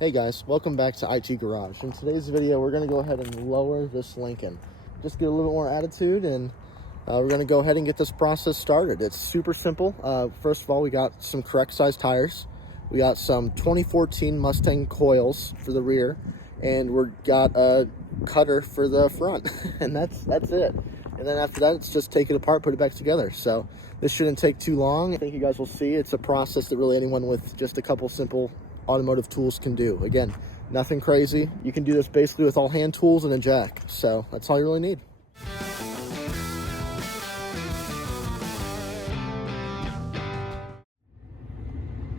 Hey guys, welcome back to IT Garage. In today's video, we're going to go ahead and lower this Lincoln. Just get a little bit more attitude, and we're going to go ahead and get this process started. It's super simple. First of all, we got some correct size tires. We got some 2014 Mustang coils for the rear, and we got a cutter for the front, and that's it. And then after that, it's just take it apart, put it back together. So this shouldn't take too long. I think you guys will see it's a process that really anyone with just a couple simple automotive tools can do. Again, nothing crazy. You can do this basically with all hand tools and a jack. So that's all you really need.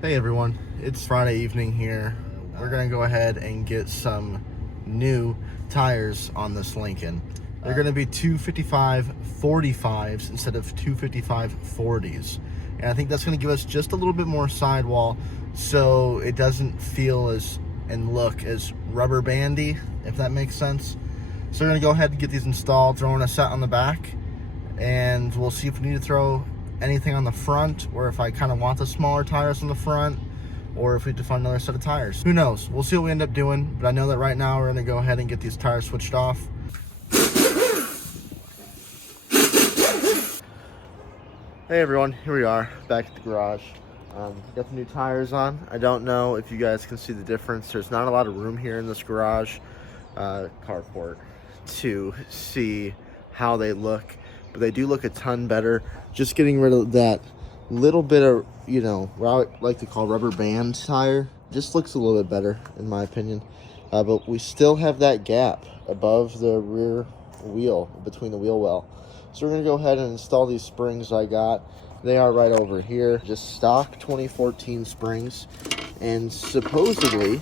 Hey everyone, it's Friday evening here. We're gonna go ahead and get some new tires on this Lincoln. They're gonna be 255 45s instead of 255 40s. And I think that's gonna give us just a little bit more sidewall so it doesn't feel as and look as rubber bandy, if that makes sense. So we're gonna go ahead and get these installed, throwing a set on the back, and we'll see if we need to throw anything on the front, or if I kind of want the smaller tires on the front, or if we have to find another set of tires. Who knows? We'll see what we end up doing, but I know that right now we're gonna go ahead and get these tires switched off. Hey everyone, here we are back at the garage. Got the new tires on. I don't know if you guys can see the difference. There's not a lot of room here in this garage carport to see how they look, but they do look a ton better. Just getting rid of that little bit of, you know, what I like to call rubber band tire, just looks a little bit better in my opinion. But we still have that gap above the rear wheel, between the wheel well. So we're gonna go ahead and install these springs I got. They are right over here, just stock 2014 springs, and supposedly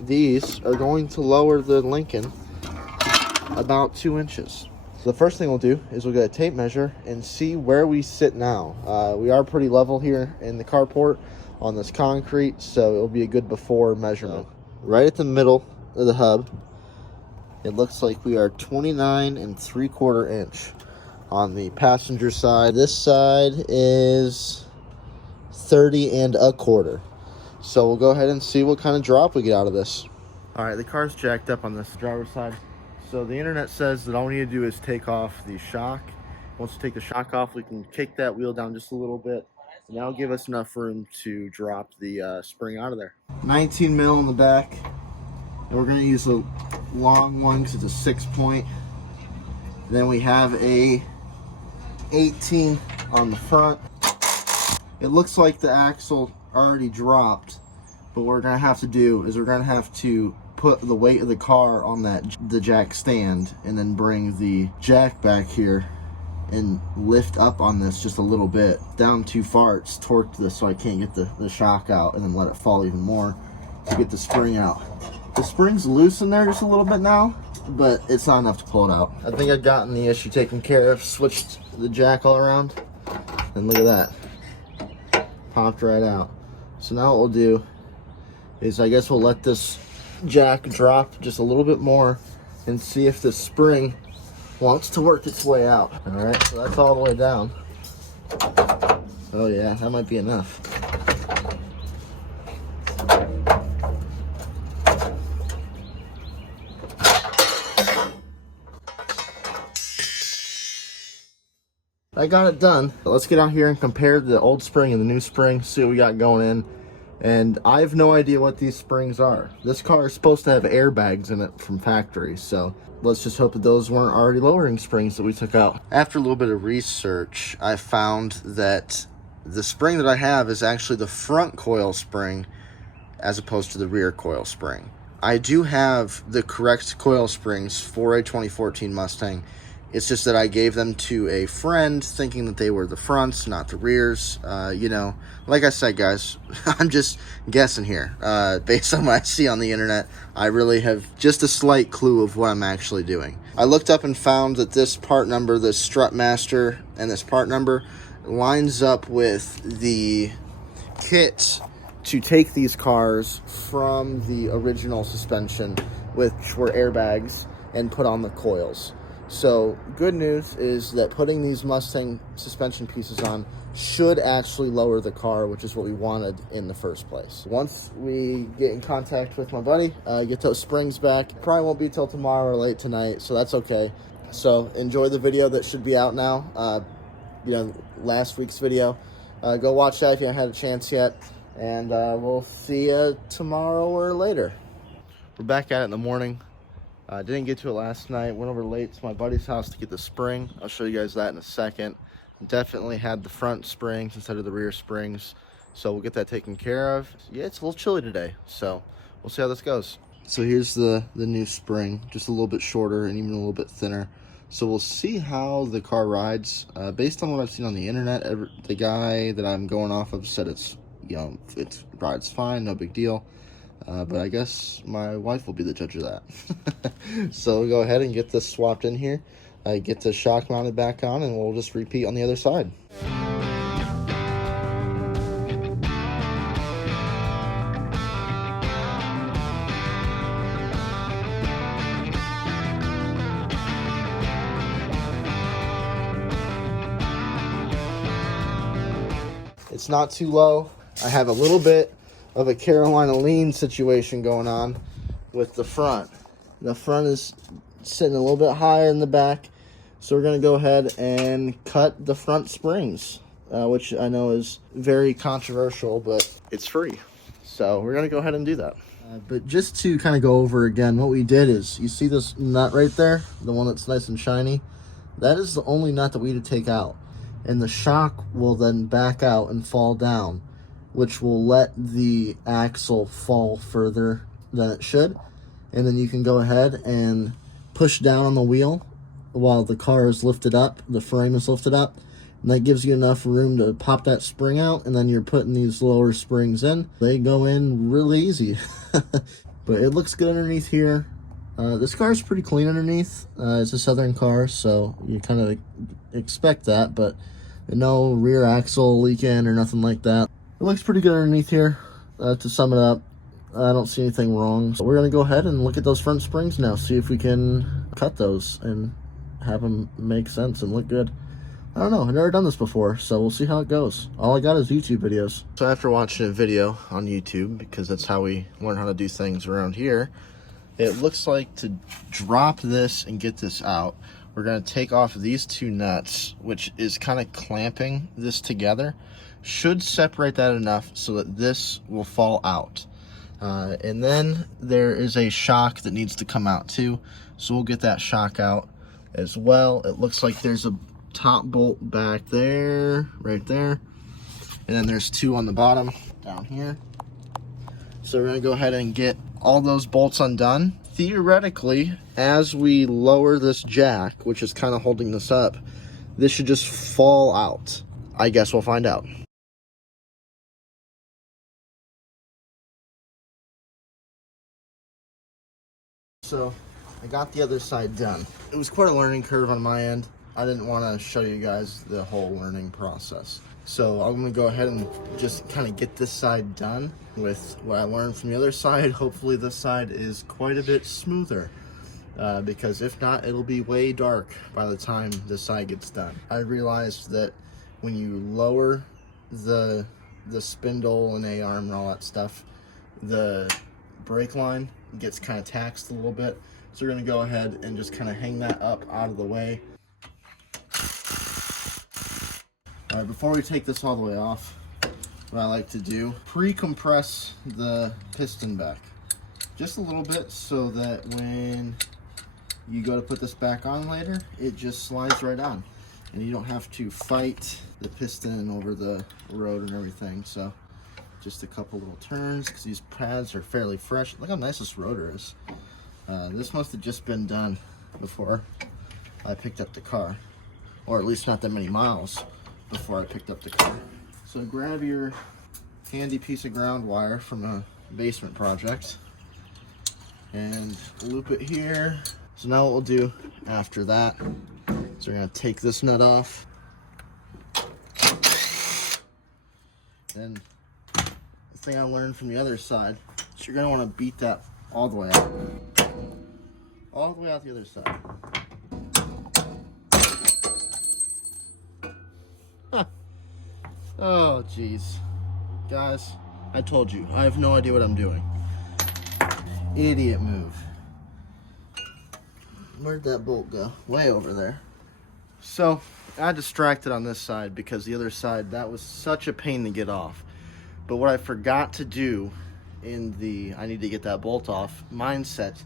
these are going to lower the Lincoln about 2 inches. So the first thing we'll do is we'll get a tape measure and see where we sit now. We are pretty level here in the carport on this concrete, so it'll be a good before measurement. Right at the middle of the hub, it looks like we are 29 3/4 inch on the passenger side. This side is 30 1/4. So we'll go ahead and see what kind of drop we get out of this. All right, the car's jacked up on this driver's side. So the internet says that all we need to do is take off the shock. Once we take the shock off, we can kick that wheel down just a little bit, and that'll give us enough room to drop the spring out of there. 19 mil in the back. And we're going to use a long one because it's a 6-point. Then we have a 18 on the front. It looks like the axle already dropped, but what we're going to have to do is we're going to have to put the weight of the car on the jack stand, and then bring the jack back here and lift up on this just a little bit. Down too far, it's torqued this so I can't get the shock out, and then let it fall even more to get the spring out. The spring's loose in there just a little bit now, but it's not enough to pull it out. I think I've gotten the issue taken care of. Switched the jack all around, and look at that. Popped right out. So now what we'll do is I guess we'll let this jack drop just a little bit more and see if the spring wants to work its way out. All right, so that's all the way down. Oh yeah, that might be enough. I got it done. Let's get out here and compare the old spring and the new spring, see what we got going in. And I have no idea what these springs are. This car is supposed to have airbags in it from factory, so let's just hope that those weren't already lowering springs that we took out. After a little bit of research, I found that the spring that I have is actually the front coil spring as opposed to the rear coil spring. I do have the correct coil springs for a 2014 Mustang. It's just that I gave them to a friend thinking that they were the fronts, not the rears. You know, like I said, guys, I'm just guessing here. Based on what I see on the internet, I really have just a slight clue of what I'm actually doing. I looked up and found that this part number, the strut master, and this part number lines up with the kit to take these cars from the original suspension, which were airbags, and put on the coils. So good news is that putting these Mustang suspension pieces on should actually lower the car, which is what we wanted in the first place. Once we get in contact with my buddy, get those springs back, probably won't be till tomorrow or late tonight, so that's okay. So enjoy the video that should be out now, last week's video. Go watch that if you haven't had a chance yet, and we'll see you tomorrow or later. We're back at it in the morning. Didn't get to it last night. Went over late to my buddy's house to get the spring. I'll show you guys that in a second. Definitely had the front springs instead of the rear springs, so we'll get that taken care of. Yeah, it's a little chilly today, so we'll see how this goes. So here's the new spring, just a little bit shorter and even a little bit thinner. So we'll see how the car rides. Based on what I've seen on the internet, the guy that I'm going off of said it rides fine, no big deal. But I guess my wife will be the judge of that. So we'll go ahead and get this swapped in here. Get the shock mounted back on, and we'll just repeat on the other side. It's not too low. I have a little bit of a Carolina lean situation going on with the front. The front is sitting a little bit higher in the back, so we're going to go ahead and cut the front springs, which I know is very controversial, but it's free, so we're going to go ahead and do that. But just to kind of go over again, what we did is, you see this nut right there, the one that's nice and shiny? That is the only nut that we need to take out, and the shock will then back out and fall down, which will let the axle fall further than it should. And then you can go ahead and push down on the wheel while the car is lifted up, the frame is lifted up, and that gives you enough room to pop that spring out, and then you're putting these lower springs in. They go in really easy. But it looks good underneath here. This car is pretty clean underneath. It's a Southern car, so you kind of expect that, but no rear axle leaking or nothing like that. It looks pretty good underneath here. To sum it up, I don't see anything wrong. So we're going to go ahead and look at those front springs now, see if we can cut those and have them make sense and look good. I don't know, I've never done this before, so we'll see how it goes. All I got is YouTube videos. So after watching a video on YouTube, because that's how we learn how to do things around here, it looks like to drop this and get this out, we're going to take off these two nuts, which is kind of clamping this together. Should separate that enough so that this will fall out. And then there is a shock that needs to come out too, so we'll get that shock out as well. It looks like there's a top bolt back there, right there, and then there's two on the bottom down here. So we're going to go ahead and get all those bolts undone. Theoretically, as we lower this jack, which is kind of holding this up, this should just fall out. I guess we'll find out. So I got the other side done. It was quite a learning curve on my end. I didn't want to show you guys the whole learning process. So I'm going to go ahead and just kind of get this side done with what I learned from the other side. Hopefully this side is quite a bit smoother, because if not, it'll be way dark by the time this side gets done. I realized that when you lower the spindle and A-arm and all that stuff, the brake line gets kind of taxed a little bit. So we're going to go ahead and just kind of hang that up out of the way. Before we take this all the way off, what I like to do, pre-compress the piston back just a little bit, so that when you go to put this back on later, it just slides right on and you don't have to fight the piston over the road and everything. So just a couple little turns, because these pads are fairly fresh. Look how nice this rotor is. This must have just been done before I picked up the car, or at least not that many miles before I picked up the car. So grab your handy piece of ground wire from a basement project and loop it here. So now what we'll do after that is we're going to take this nut off, and the thing I learned from the other side is you're going to want to beat that all the way out. All the way out the other side. Oh, jeez. Guys, I told you, I have no idea what I'm doing. Idiot move. Where'd that bolt go? Way over there. So, I distracted on this side because the other side, that was such a pain to get off. But what I forgot to do in the I need to get that bolt off mindset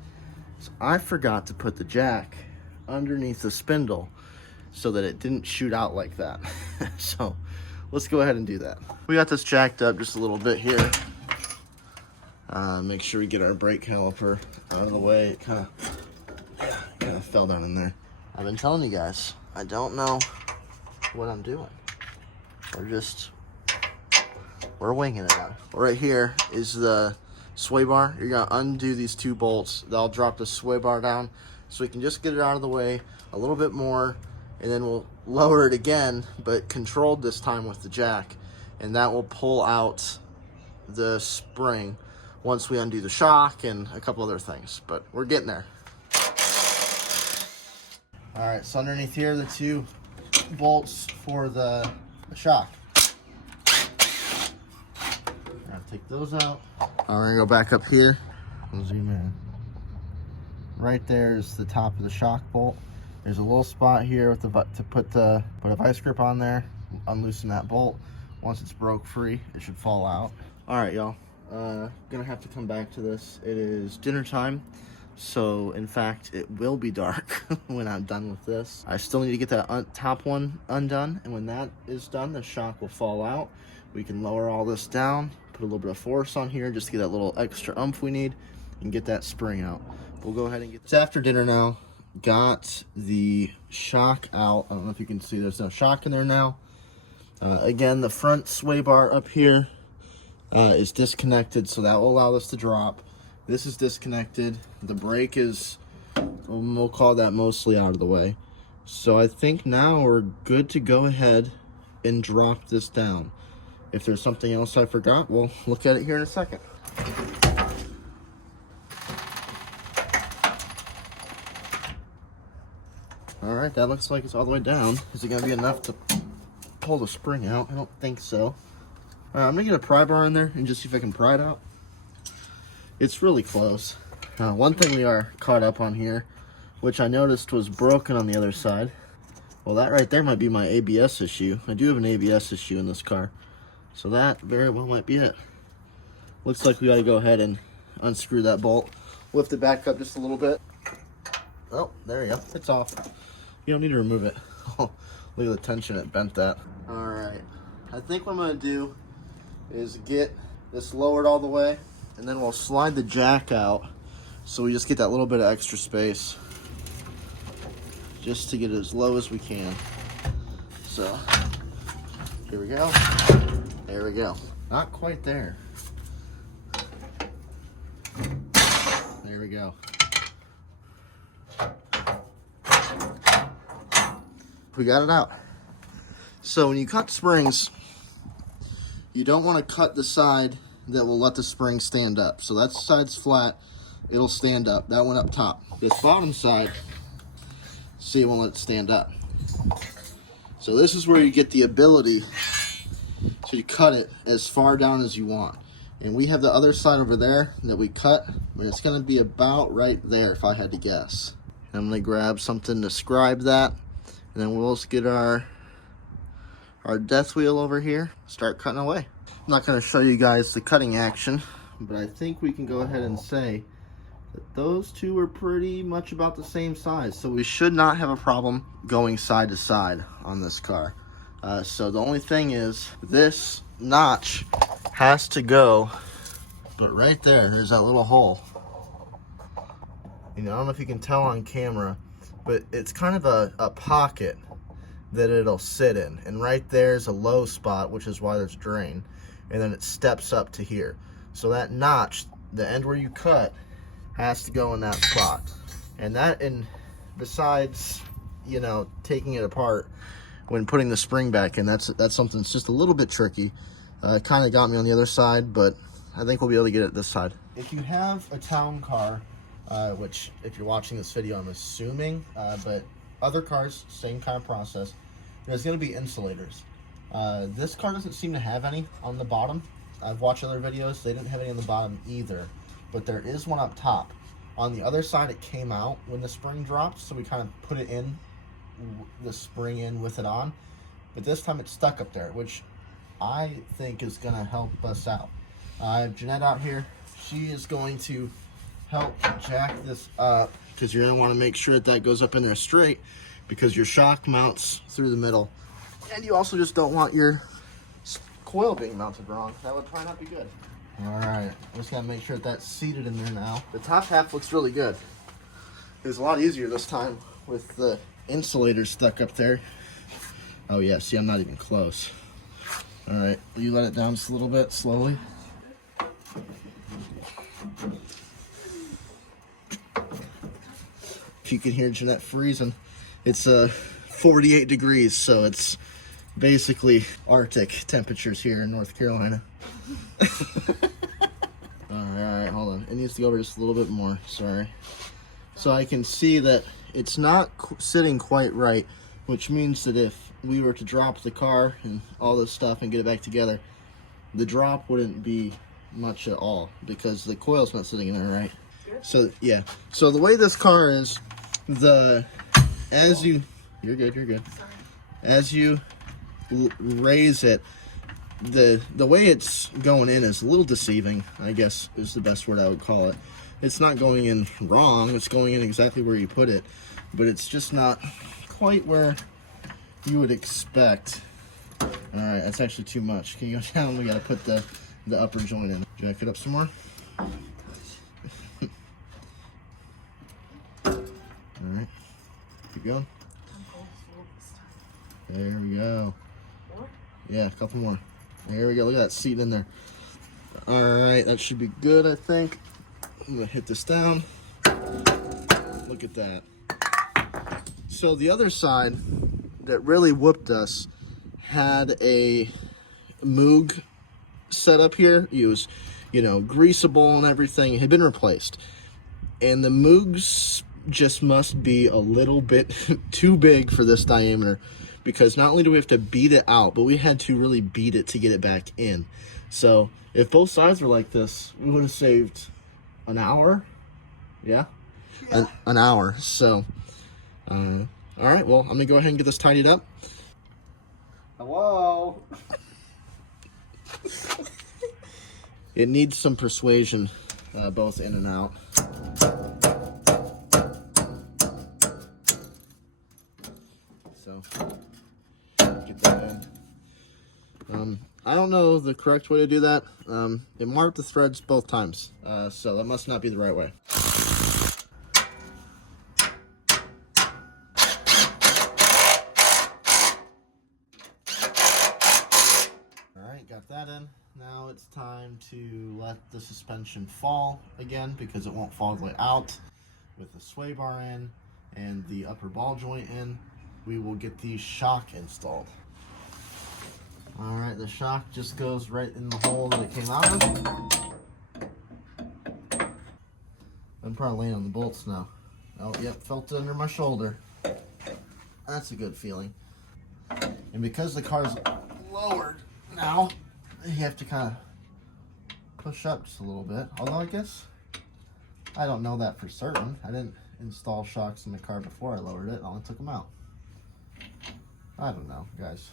is I forgot to put the jack underneath the spindle so that it didn't shoot out like that. So, let's go ahead and do that. We got this jacked up just a little bit here. Make sure we get our brake caliper out of the way. It kind of fell down in there. I've been telling you guys, I don't know what I'm doing. We're winging it now. Right here is the sway bar. You're gonna undo these two bolts. That'll drop the sway bar down so we can just get it out of the way a little bit more, and then we'll lower it again, but controlled this time with the jack, and that will pull out the spring once we undo the shock and a couple other things, but we're getting there. All right, so underneath here, the two bolts for the shock. I'm gonna take those out. I'm gonna go back up here. I'll zoom in. Right there is the top of the shock bolt. There's a little spot here with to put a vice grip on there, unloosen that bolt. Once it's broke free, it should fall out. All right, y'all. Gonna have to come back to this. It is dinner time, so in fact it will be dark when I'm done with this. I still need to get that top one undone, and when that is done, the shock will fall out. We can lower all this down, put a little bit of force on here just to get that little extra oomph we need, and get that spring out. We'll go ahead and get this. It's after dinner now. Got the shock out. I don't know if you can see, there's no shock in there now. Again, the front sway bar up here is disconnected, so that will allow this to drop. This is disconnected. The brake is, we'll call that mostly out of the way. So I think now we're good to go ahead and drop this down. If there's something else I forgot, we'll look at it here in a second. All right, that looks like it's all the way down. Is it gonna be enough to pull the spring out? I don't think so. I'm gonna get a pry bar in there and just see if I can pry it out. It's really close. One thing we are caught up on here, which I noticed was broken on the other side. Well, that right there might be my ABS issue. I do have an ABS issue in this car. So that very well might be it. Looks like we gotta go ahead and unscrew that bolt. Lift it back up just a little bit. Oh, there you go, it's off. You don't need to remove it. Look at the tension, it bent that. All right, I think what I'm gonna do is get this lowered all the way, and then we'll slide the jack out so we just get that little bit of extra space just to get it as low as we can. So, here we go. There we go. Not quite there. There we go. We got it out. So when you cut springs, you don't want to cut the side that will let the spring stand up. So that side's flat, it'll stand up. That one up top. This bottom side, see, it won't let it stand up. So this is where you get the ability to cut it as far down as you want. And we have the other side over there that we cut, but it's gonna be about right there if I had to guess. I'm gonna grab something to scribe that, and then we'll just get our death wheel over here, start cutting away. I'm not gonna show you guys the cutting action, but I think we can go ahead and say that those two are pretty much about the same size. So we should not have a problem going side to side on this car. So the only thing is this notch has to go, but right there's that little hole. You know, I don't know if you can tell on camera, but it's kind of a pocket that it'll sit in. And right there's a low spot, which is why there's drain. And then it steps up to here. So that notch, the end where you cut, has to go in that spot. And that, and besides, you know, taking it apart when putting the spring back in, that's something that's just a little bit tricky. It kind of got me on the other side, but I think we'll be able to get it this side. If you have a town car, which if you're watching this video, I'm assuming, but other cars, same kind of process, there's going to be insulators. This car doesn't seem to have any on the bottom. I've watched other videos, they didn't have any on the bottom either, but there is one up top. On the other side, it came out when the spring dropped, so we kind of put it in, the spring in with it on, but this time it's stuck up there, which I think is going to help us out. I have Jeanette out here. She is going to help jack this up, because you're going to want to make sure that that goes up in there straight, because your shock mounts through the middle. And you also just don't want your coil being mounted wrong. That would probably not be good. Alright, just gotta make sure that that's seated in there now. The top half looks really good. It was a lot easier this time with the insulator stuck up there. Oh yeah, see, I'm not even close. Alright, will you let it down just a little bit, slowly? If you can hear Jeanette freezing, it's 48 degrees, so it's basically Arctic temperatures here in North Carolina. Alright, hold on. It needs to go over just a little bit more. Sorry. So I can see that it's not sitting quite right, which means that if we were to drop the car and all this stuff and get it back together, the drop wouldn't be much at all because the coil's not sitting in there right. So yeah. So the way this car is, you're good. As you raise it, the way it's going in is a little deceiving, I guess is the best word I would call it. It's not going in wrong, it's going in exactly where you put it, but it's just not quite where you would expect. Alright, that's actually too much. Can you go down? We gotta put the upper joint in. Jack it up some more. Alright, keep going. There we go. Yeah, a couple more. There we go. Look at that seat in there. Alright, that should be good, I think. I'm going to hit this down. Look at that. So the other side that really whooped us had a Moog set up here. It was, greasable and everything. It had been replaced. And the Moogs just must be a little bit too big for this diameter, because not only do we have to beat it out, but we had to really beat it to get it back in. So if both sides were like this, we would have saved an hour. Yeah. An hour. So all right, well, I'm gonna go ahead and get this tidied up. Hello. It needs some persuasion, both in and out. So get that in. I don't know the correct way to do that. It marked the threads both times, so that must not be the right way. Alright, got that in. Now it's time to let the suspension fall again, because it won't fall all the way out. With the sway bar in and the upper ball joint in, we will get the shock installed. Alright, the shock just goes right in the hole that it came out of. I'm probably laying on the bolts now. Oh, yep, felt it under my shoulder. That's a good feeling. And because the car's lowered now, you have to kind of push up just a little bit. Although I guess, I don't know that for certain. I didn't install shocks in the car before I lowered it. I only took them out. I don't know, guys.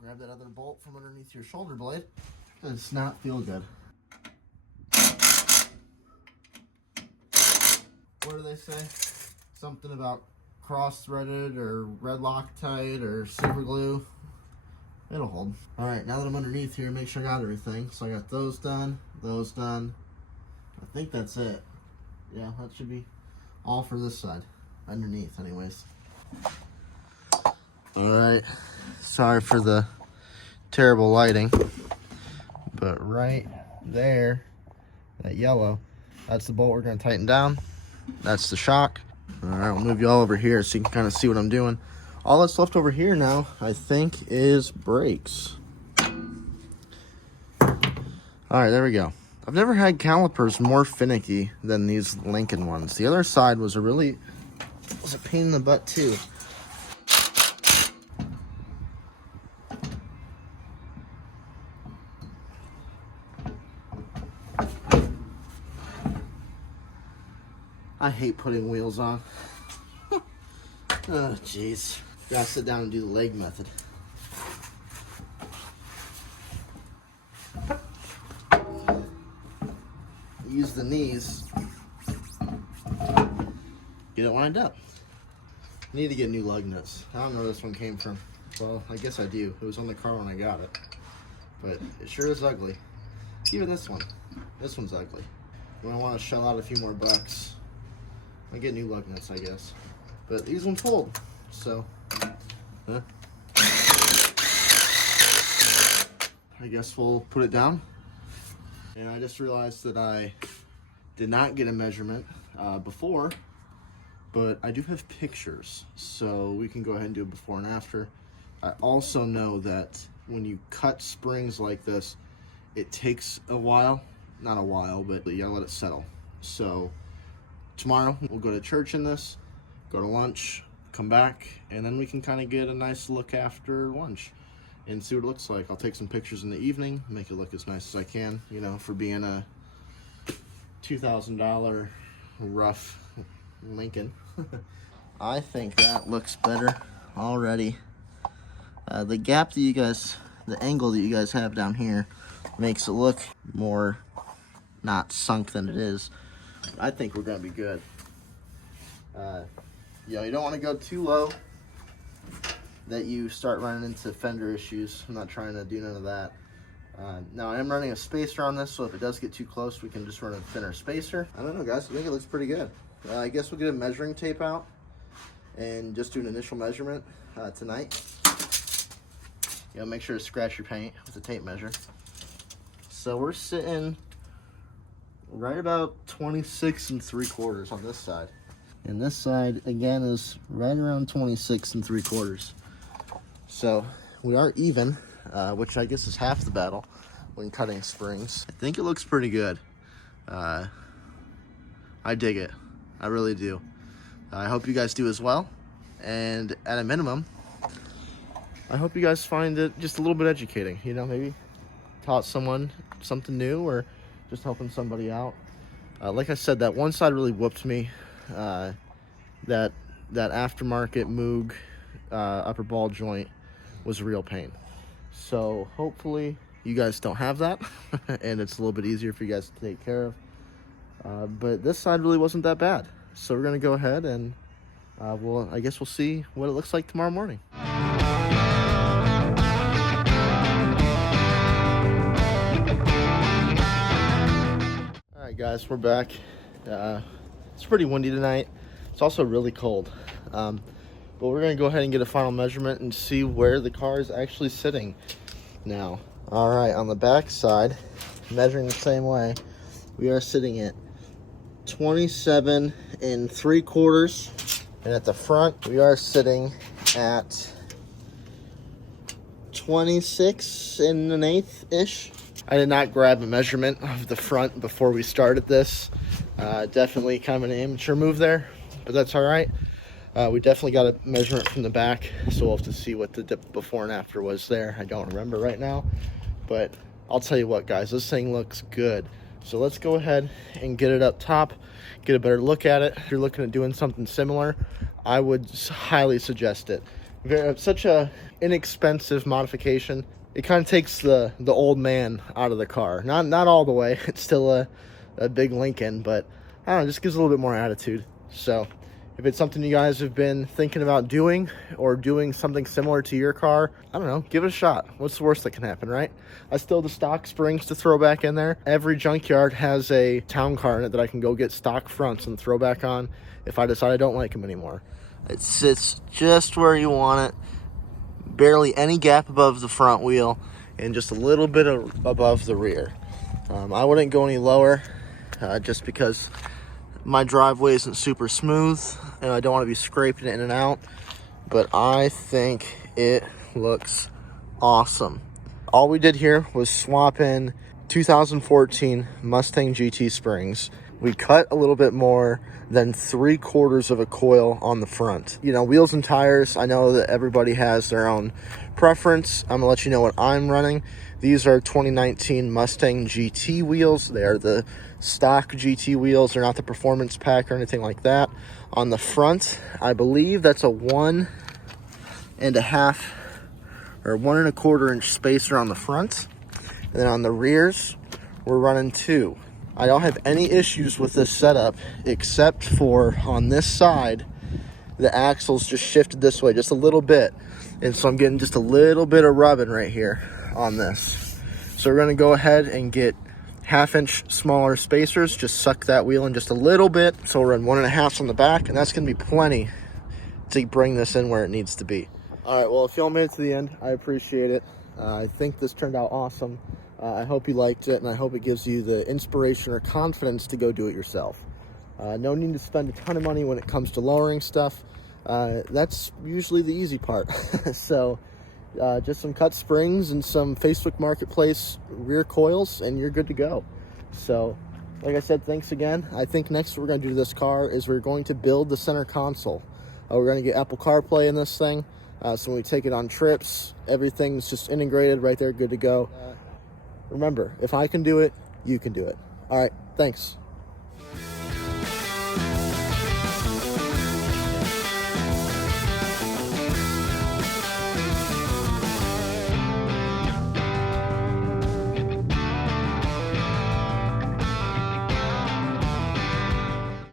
Grab that other bolt from underneath your shoulder blade. It does not feel good. What do they say? Something about cross-threaded or red Loctite or super glue. It'll hold. Alright, now that I'm underneath here, make sure I got everything. So I got those done, those done. I think that's it. Yeah, that should be all for this side. Underneath, anyways. Alright, sorry for the terrible lighting, but right there, that yellow, that's the bolt we're going to tighten down. That's the shock. Alright, I'll move you all over here so you can kind of see what I'm doing. All that's left over here now, I think, is brakes. Alright, there we go. I've never had calipers more finicky than these Lincoln ones. The other side was a pain in the butt too. I hate putting wheels on. Oh, jeez. Gotta sit down and do the leg method. Use the knees. Get it lined up. Need to get new lug nuts. I don't know where this one came from. Well, I guess I do. It was on the car when I got it. But it sure is ugly. Even this one. This one's ugly. When I want to shell out a few more bucks, I get new lug nuts, I guess. But these ones hold. So, I guess we'll put it down. And I just realized that I did not get a measurement before, but I do have pictures, so we can go ahead and do a before and after. I also know that when you cut springs like this, it takes a while. Not a while, but you gotta let it settle. So tomorrow we'll go to church in this, go to lunch, come back, and then we can kind of get a nice look after lunch and see what it looks like. I'll take some pictures in the evening, make it look as nice as I can, you know, for being a $2,000 rough Lincoln. I think that looks better already. The gap that you guys, the angle that you guys have down here makes it look more not sunk than it is. I think we're gonna be good. Yeah, you don't want to go too low that you start running into fender issues. I'm not trying to do none of that. Now I am running a spacer on this, so if it does get too close, we can just run a thinner spacer. I don't know, guys. I think it looks pretty good. I guess we'll get a measuring tape out and just do an initial measurement tonight. You know, make sure to scratch your paint with the tape measure. So we're sitting right about 26 3/4 on this side. And this side, again, is right around 26 3/4. So we are even, which I guess is half the battle when cutting springs. I think it looks pretty good. I dig it. I really do. I hope you guys do as well. And at a minimum, I hope you guys find it just a little bit educating. You know, maybe taught someone something new or just helping somebody out. Like I said, that one side really whooped me. That aftermarket Moog upper ball joint was a real pain. So hopefully you guys don't have that and it's a little bit easier for you guys to take care of. But this side really wasn't that bad. So we're gonna go ahead and I guess we'll see what it looks like tomorrow morning. All right, guys, we're back. It's pretty windy tonight. It's also really cold. But we're gonna go ahead and get a final measurement and see where the car is actually sitting now. All right, on the back side, measuring the same way, we are sitting at 27 3/4, and at the front we are sitting at 26 1/8 ish. I did not grab a measurement of the front before we started this. Definitely kind of an amateur move there, but that's all right. We definitely got a measurement from the back, so we'll have to see what the before and after was there. I don't remember right now, but I'll tell you what, guys, this thing looks good. So let's go ahead and get it up top, get a better look at it. If you're looking at doing something similar, I would highly suggest it. Such a inexpensive modification. It kind of takes the old man out of the car. Not all the way. It's still a big Lincoln, but I don't know, just gives a little bit more attitude. So if it's something you guys have been thinking about doing or doing something similar to your car, I don't know, give it a shot. What's the worst that can happen, right? I still have the stock springs to throw back in there. Every junkyard has a Towncar in it that I can go get stock fronts and throw back on if I decide I don't like them anymore. It sits just where you want it. Barely any gap above the front wheel and just a little bit above the rear. I wouldn't go any lower just because my driveway isn't super smooth and I don't want to be scraping it in and out, but I think it looks awesome. All we did here was swap in 2014 Mustang GT springs. We cut a little bit more than 3/4 of a coil on the front. You know, wheels and tires, I know that everybody has their own preference. I'm gonna let you know what I'm running. These are 2019 Mustang GT wheels. They are the stock GT wheels. They're not the performance pack or anything like that. On the front, I believe that's a 1.5 or 1.25 inch spacer on the front. And then on the rears, we're running 2. I don't have any issues with this setup, except for on this side, the axle's just shifted this way just a little bit. And so I'm getting just a little bit of rubbing right here on this. So we're gonna go ahead and get 1/2 inch smaller spacers, just suck that wheel in just a little bit. So we'll run 1.5 on the back, and that's gonna be plenty to bring this in where it needs to be. All right, well, if y'all made it to the end, I appreciate it. I think this turned out awesome. I hope you liked it, and I hope it gives you the inspiration or confidence to go do it yourself. No need to spend a ton of money when it comes to lowering stuff. That's usually the easy part. So just some cut springs and some Facebook Marketplace rear coils, and you're good to go. So like I said, thanks again. I think next what we're going to do to this car is we're going to build the center console. We're going to get Apple CarPlay in this thing. So when we take it on trips, everything's just integrated right there, good to go. Remember, if I can do it, you can do it. All right, thanks.